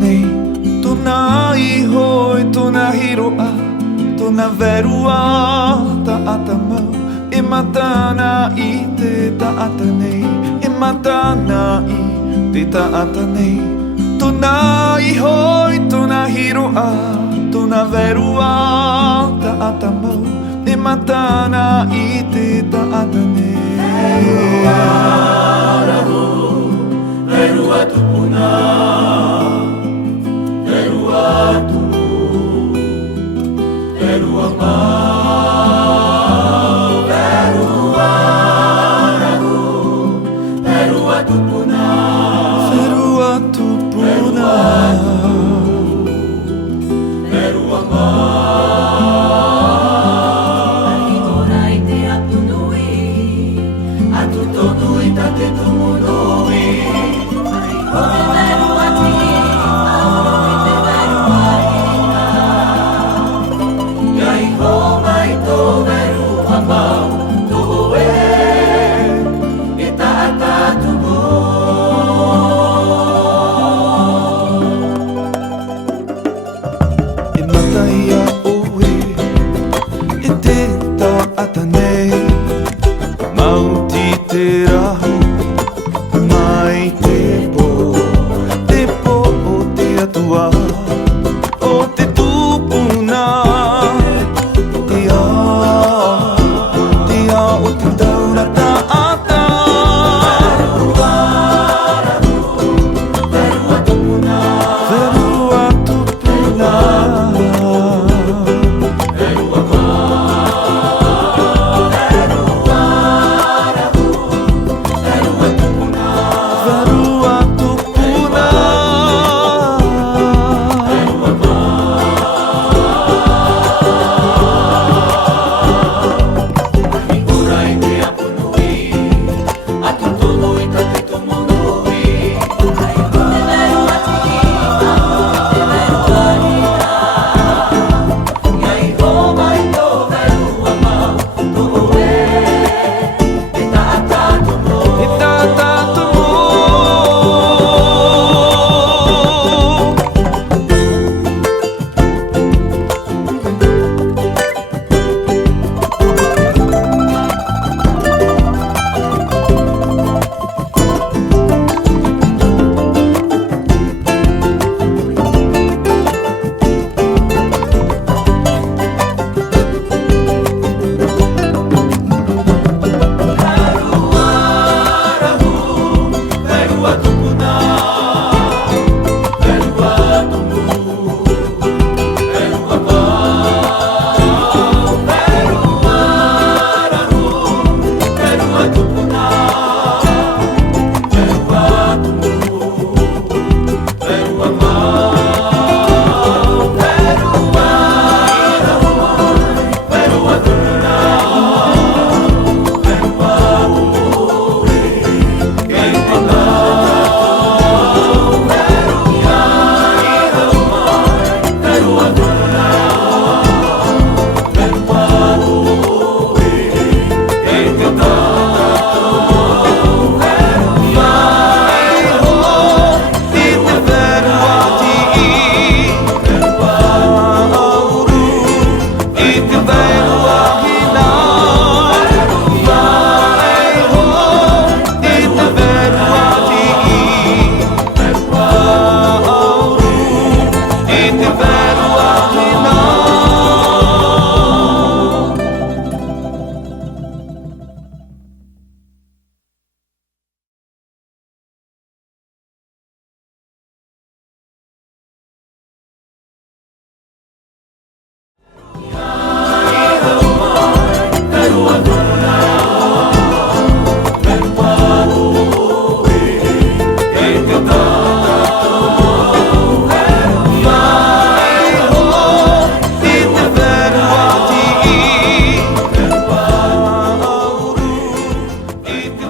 nei tōna iho e tōna hiroa, tōna verua taata mau. E matana i te taata nei, e matana i te taata nei. Tōna iho e tōna hiroa, tōna verua taata mau. E matana i te taata nei. Verua rahu, verua tupuna, verua tumu, verua mau, verua rahu, verua tupuna, verua tupuna, verua mau. It